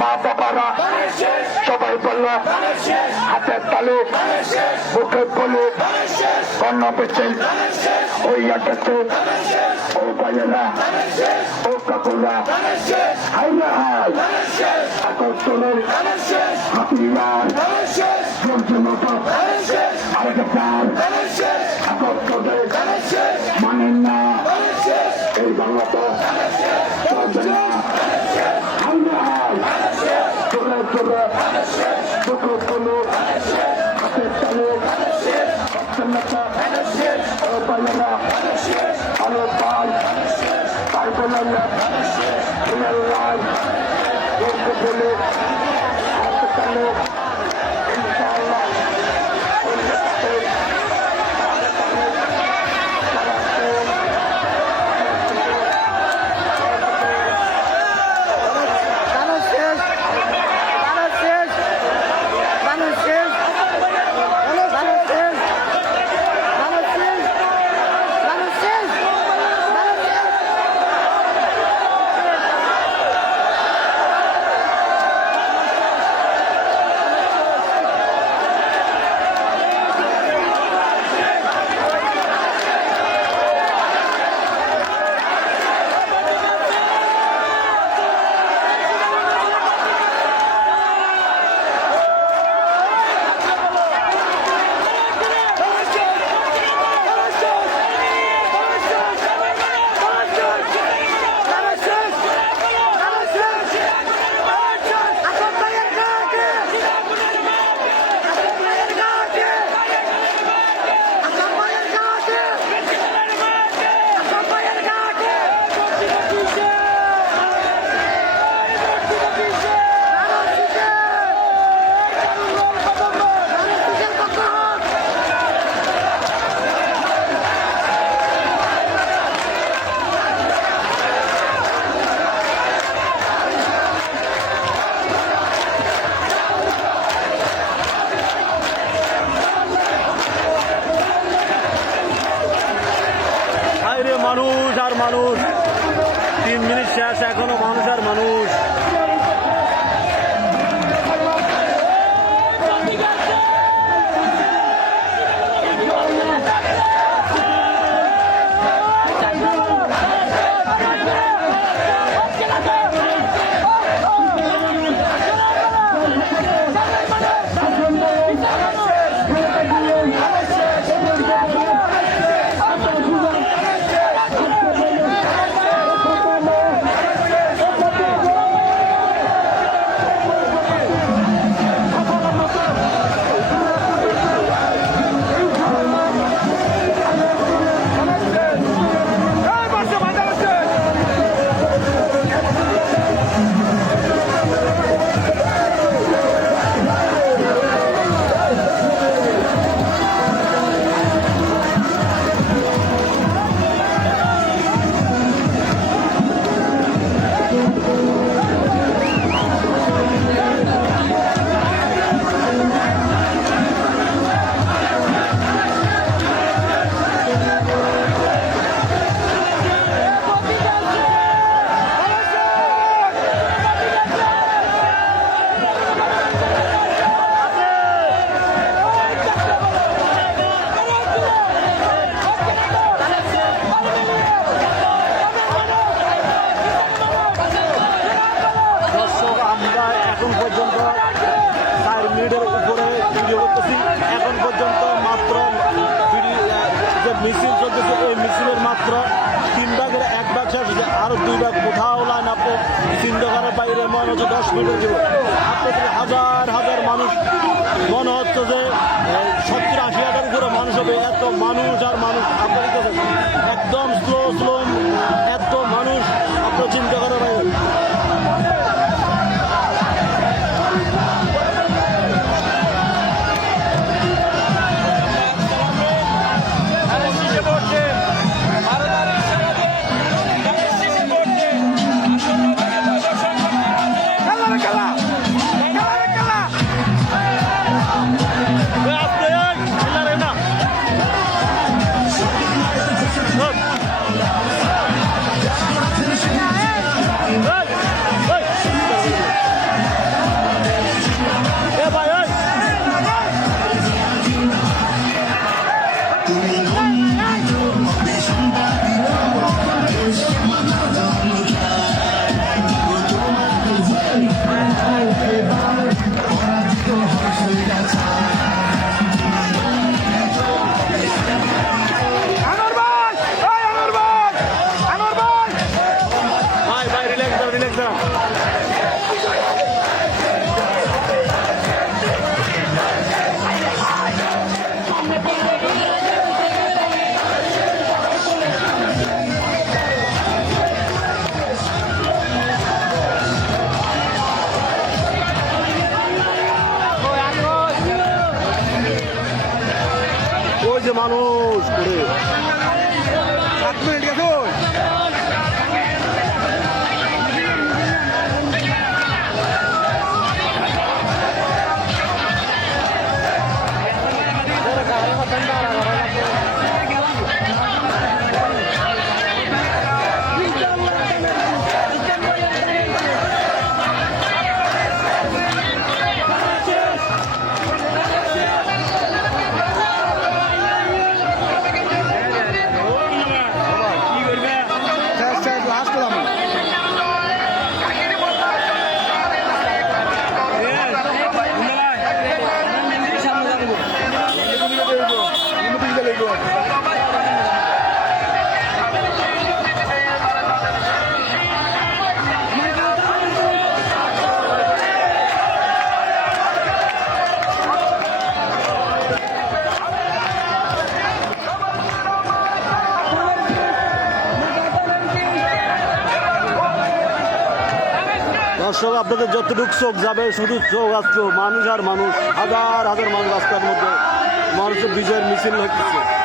মা বাবারা সবাই বলল হাতের তালু মুখে বলু কর্ণ পেছে ওই আটাতে ও ভাইয়েরা ও কাকুরা হাইরা হাই আকর্ষণের হাতিয়ার জমজমতা আরেকটা প্রাণ আকর্ষণের মানেন না এই বাংলাতে চলবে না হাইরা হাই চলে চলে দুটো বলু হাতের তালু অক্ষমতা ও ভাইয়েরা আরো পাল তাই বললেন বলে হাসপাতালে ইনশাআল্লাহ মানুষ আর মানুষ 3 মিনিট শেষ এখনো মানুষ আর মানুষ মিছিল চলতেছে এই মিছিলের মাত্র 3 ভাগের 1 ভাগ শেষ হয়েছে আরো 2 ভাগ কোথাও লাইন আপনি সিন্ধঘরের বাইরে মনে হচ্ছে 10 মিনিটের জীবন আপনাদের হাজার হাজার মানুষ মনে হচ্ছে যে 70-80 হাজার উপরে মানুষ হবে এত মানুষ আর মানুষ আপনার একদম স্লো এত মানুষ আপনার চিন্তা করার বাইরে রিল্যাক্স দাঁড়ান। ওই যে মানুষ করে 7 মিনিট গেছো। দর্শক আপনাদের যতটুকু চোখ যাবে শুধু চোখ আসতো মানুষ আর মানুষ, হাজার হাজার মানুষ রাস্তার মধ্যে মানুষের বিজয়ের মিছিল হচ্ছে।